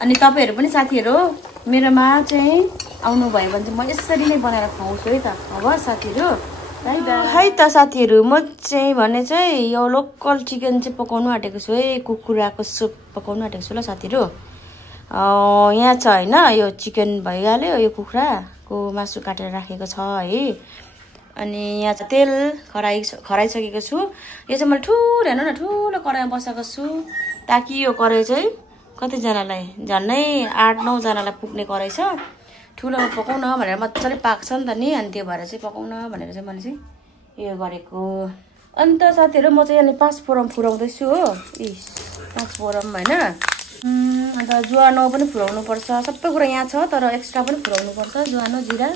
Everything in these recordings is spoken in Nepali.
अनि तपाईहरु पनि साथीहरु मेरोमा चाहिँ आउनु भयो भने चाहिँ म यसरी नै बनाएर खुवाउँछु है त। अब साथीहरु है त साथीहरु म चाहिँ भने चाहिँ यो लोकल चिकन चाहिँ पकाउनु आटेको छु है। कुखुराको सुप पकाउनु आटेको छु ल साथीहरु। यहाँ छ हैन यो चिकन भइहाल्यो, यो कुखुराको मासु काटेर राखेको छ है। अनि यहाँ चाहिँ तेल खराइसकेको छु। यो चाहिँ मैले ठुलो हेर्नु न ठुलो कराईमा बसाएको छु ताकि यो कराई चाहिँ कतिजनालाई झन्नै 8-9 जनालाई पुग्ने कराई छ। ठुलोमा पकाउन भनेर मजाले पाक्छ नि त नि, अनि त्यो भएर चाहिँ पकाउन भनेर चाहिँ मैले चाहिँ यो गरेको। अन्त साथीहरु म चाहिँ यहाँ 5 फोरम फुराउँदैछु हो। 5 फोरम हैन। अन्त ज्वानो पनि फुराउनु पर्छ। सबै कुरा यहाँ छ तर एक्स्ट्रा पनि फुराउनु पर्छ ज्वानो जिरा।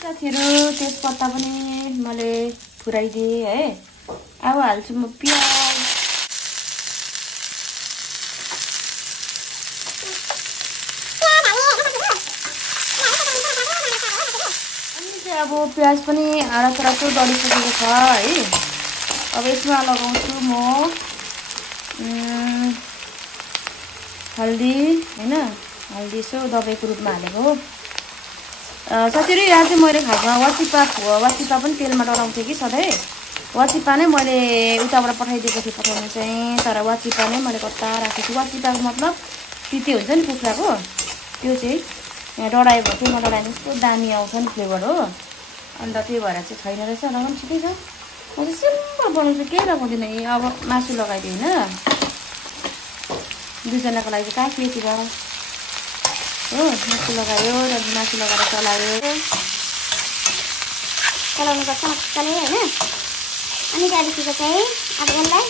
साथीहरु तेजपत्ता पनि मैले फुराइदिए है। अब हाल्छु म प्याज। अब प्याज पनि रातो डढिसकेको छ है। अब यसमा लगाउँछु म हल्दी हैन। हल्दी यसो दबाईको रूपमा हालेको हो। साथीहरु यहाँ चाहिँ मैले खासमा वाचिपा पनि तेलमा डलाउँथे कि सधैँ। वाचिपा नै मैले उताबाट पठाइदिएको थिएँ पठाउनु चाहिँ, तर वाचिपा नै मैले कता राखेको छु। वाचिपाको मतलब तिते हुन्छ नि कुखुराको, त्यो चाहिँ यहाँ डढायो भने चाहिँ नडढायो भने कस्तो दामी आउँछ नि फ्लेभर हो। अन्त त्यो भएर चाहिँ छैन रहेछ, लगाउनु ठिकै छ। म चाहिँ सिम्पल बनाउँछु, केही लगाउँदिनँ। अब मासु लगाइदिएँ होइन, दुईजनाको लागि चाहिँ कहाँ के थियो हो। मासु लगायो, त्यहाँदेखि मासु लगाएर चलायो, चलाउनुपर्छ मजाले होइन। अनि त्यहाँदेखि चाहिँ अब यसलाई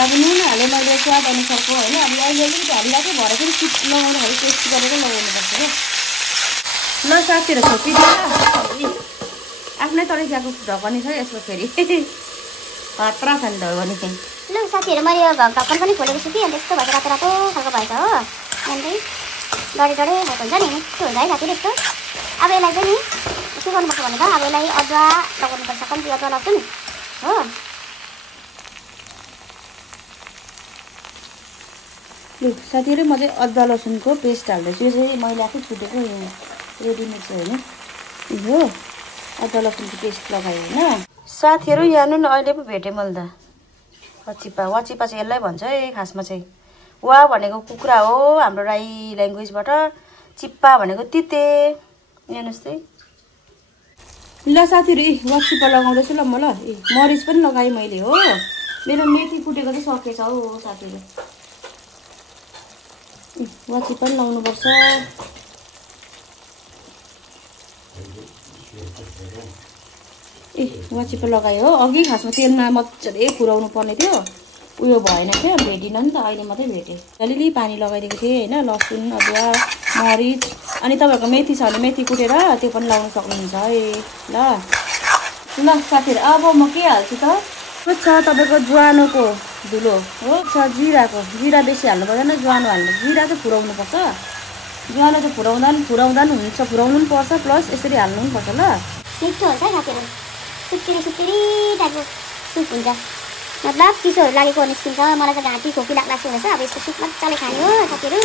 अब नुन हालेँ मैले स्वाद अनुसारको होइन। अब अहिले अलिकति हालिरहेको भएर पनि चिप लगाउनुहरू टेस्ट गरेर लगाउनुपर्छ क्या। ल साथीहरु छोपिदिएर आफ्नै तरिकाको ढकनी छ यसको फेरि खतरा छ नि ढकनी चाहिँ। ल साथीहरु मैले यो ढक्कन पनि खोलेको छु कि, अन्त यस्तो भएर रातो खालको भएछ हो। अनि डढे भएको हुन्छ नि, मिठो हुन्छ है साथीहरु यस्तो। अब यसलाई चाहिँ नि के गर्नुपर्छ भने त अब यसलाई अदुवा लगाउनुपर्छ, कम्ती अदुवा लसुन हो। ल साथीहरु म चाहिँ अदुवा लसुनको पेस्ट हाल्दैछु। यो चाहिँ मैले आफै छुटेको रेडीमेड छ होइन। यो अदुवा लसुनको पेस्ट लगायो होइन। साथीहरु यहाँ न अहिले पो भेटेँ मैले त वाचिपा चाहिँ यसलाई भन्छ है खासमा चाहिँ। वा भनेको कुखुरा हो हाम्रो राई ल्याङ्ग्वेजबाट, चिप्पा भनेको तिते। हेर्नुहोस् है। ल साथीहरु वाचिपा लगाउँदैछु ल म। ल मरिच पनि लगाएँ मैले हो। मेरो मेथी फुटेको चाहिँ सकेछ हौ साथीहरु। वाचिपा पनि लाउनुपर्छ। वाचिपा लगायो हो। अघि खासमा तेलमा मजाले फुराउनु पर्ने थियो, उयो भएन क्या, भेटिनँ नि त, अहिले मात्रै भेटेँ। अलिअलि पानी लगाइदिएको थिएँ होइन। लसुन अदुवा मरिच अनि तपाईँहरूको मेथी छ भने मेथी कुटेर त्यो पनि लाउन सक्नुहुन्छ है। ल साथीहरु अब म के हाल्छु त छ तपाईँको ज्वानोको धुलो हो, छ जिराको। जिरा बेसी हाल्नु पर्दैन, ज्वानो हाल्नु। जिरा चाहिँ फुराउनु पर्छ, ज्वानो चाहिँ फुराउँदा नि हुन्छ, फुराउनु पनि पर्छ, प्लस यसरी हाल्नु पनि पर्छ। ल मिठो हुन्छ है साथीहरु, सुत्केरी टाइपको सुप हुन्छ। मतलब चिसोहरू लागेको निस्किन्छ। मलाई त घाँटी खोकी लाग्ला जस्तो हुँदैछ। अब यस्तो सुप मजाले खाने हो साथीहरु।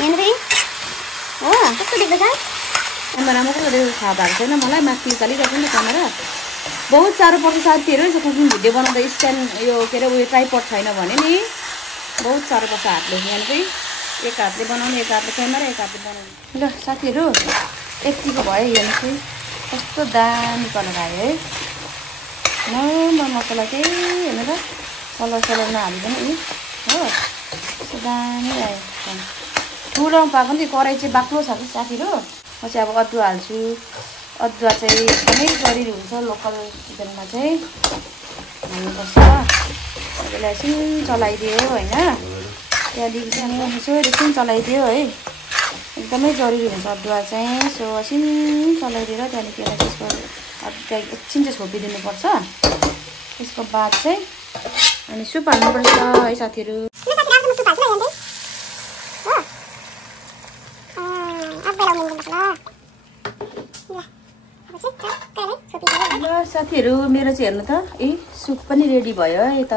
हेर्नु हो कस्तो देख्दैछ। क्यामेरामा कसरी थाहा भएको छैन मलाई, माथि उकालिरहेको नि क्यामेरा। बहुत साह्रो पर्छ साथीहरु यसो कुकिङ भिडियो बनाउँदा। स्ट्यान्ड यो के अरे उयो ट्राइपड छैन भने नि बहुत साह्रो पर्छ हातले। हेर्नु एक हातले बनाउने, एक हातले क्यामेरा, एक हातले बनाउने। ल साथीहरु यतिको भयो। हेर्नु कस्तो दामी कलर आयो है। नम्बर मसला चाहिँ हेर्नु त, कलर नहालिकन हो कस्तो दामी आयो। ठुलोमा पाएको नि कराई चाहिँ बाक्लो छ कि साथीहरु। म चाहिँ अब अदुवा हाल्छु। अदुवा चाहिँ एकदमै जरुरी हुन्छ लोकल चिकनमा चाहिँ हाल्नुपर्छ। त्यसलाई एकछिन चलाइदियो होइन। त्यहाँदेखि चाहिँ यसो एकछिन चलाइदियो है, एकदमै जरुरी हुन्छ अदुवा चाहिँ। सो एकछिन चलाइदिएर त्यहाँदेखि त्यसको अदुवा एकछिन चाहिँ छोपिदिनुपर्छ। त्यसको बाद चाहिँ अनि सुप हाल्नुपर्छ है साथीहरु। ल साथीहरु मेरो चाहिँ हेर्नु त सुप पनि रेडी भयो है त।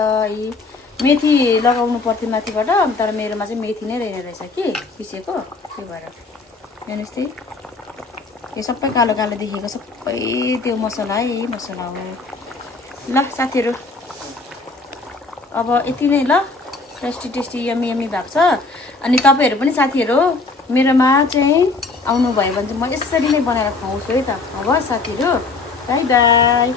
मेथी लगाउनु पर्थ्यो माथिबाट, तर मेरोमा चाहिँ मेथी नै रहेछ कि पिसेको, त्यो भएर हेर्नुहोस् त्यही यो सबै कालो कालो देखेको सबै त्यो मसला हो। ल साथीहरू अब यति नै ल, टेस्टी यम्मी भएको छ। अनि तपाईँहरू पनि साथीहरू मेरोमा चाहिँ आउनुभयो भने चाहिँ म यसरी नै बनाएर खुवाउँछु है त। हवस् साथीहरू, बाई बाई।